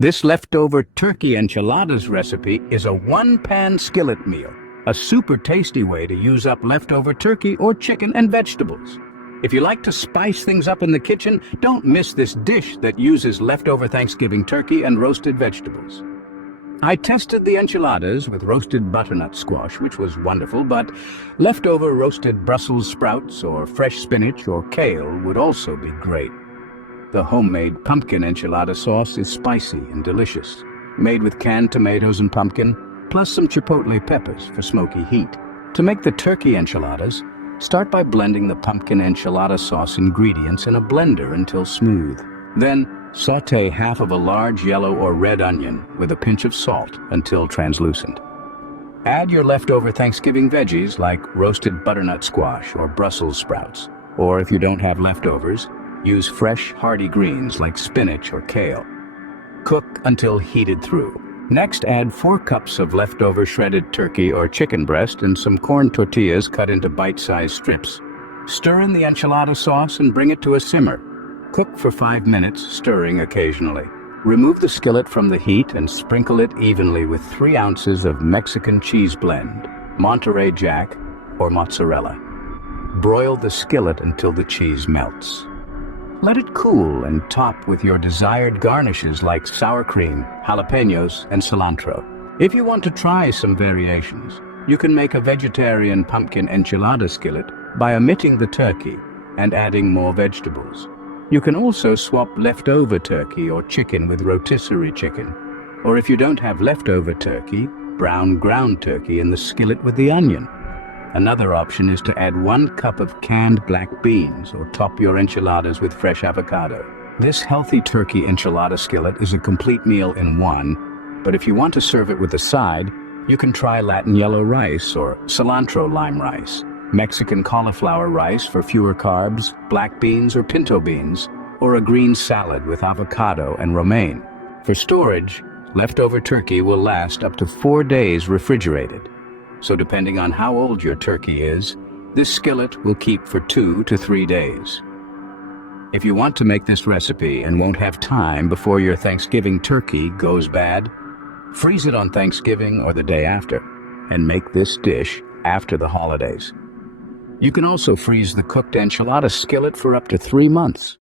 This leftover turkey enchiladas recipe is a one-pan skillet meal, a super tasty way to use up leftover turkey or chicken and vegetables. If you like to spice things up in the kitchen, don't miss this dish that uses leftover Thanksgiving turkey and roasted vegetables. I tested the enchiladas with roasted butternut squash, which was wonderful, but leftover roasted Brussels sprouts or fresh spinach or kale would also be great. The homemade pumpkin enchilada sauce is spicy and delicious, made with canned tomatoes and pumpkin, plus some chipotle peppers for smoky heat. To make the turkey enchiladas, start by blending the pumpkin enchilada sauce ingredients in a blender until smooth. Then, sauté half of a large yellow or red onion with a pinch of salt until translucent. Add your leftover Thanksgiving veggies like roasted butternut squash or Brussels sprouts. Or if you don't have leftovers, use fresh, hearty greens like spinach or kale. Cook until heated through. Next, add 4 cups of leftover shredded turkey or chicken breast and some corn tortillas cut into bite-sized strips. Stir in the enchilada sauce and bring it to a simmer. Cook for 5 minutes, stirring occasionally. Remove the skillet from the heat and sprinkle it evenly with 3 ounces of Mexican cheese blend, Monterey Jack, or mozzarella. Broil the skillet until the cheese melts. Let it cool and top with your desired garnishes like sour cream, jalapenos, and cilantro. If you want to try some variations, you can make a vegetarian pumpkin enchilada skillet by omitting the turkey and adding more vegetables. You can also swap leftover turkey or chicken with rotisserie chicken. Or if you don't have leftover turkey, brown ground turkey in the skillet with the onion. Another option is to add 1 cup of canned black beans or top your enchiladas with fresh avocado. This healthy turkey enchilada skillet is a complete meal in one, but if you want to serve it with a side, you can try Latin yellow rice or cilantro lime rice, Mexican cauliflower rice for fewer carbs, black beans or pinto beans, or a green salad with avocado and romaine. For storage, leftover turkey will last up to 4 days refrigerated. So depending on how old your turkey is, this skillet will keep for 2 to 3 days. If you want to make this recipe and won't have time before your Thanksgiving turkey goes bad, freeze it on Thanksgiving or the day after, and make this dish after the holidays. You can also freeze the cooked enchilada skillet for up to 3 months.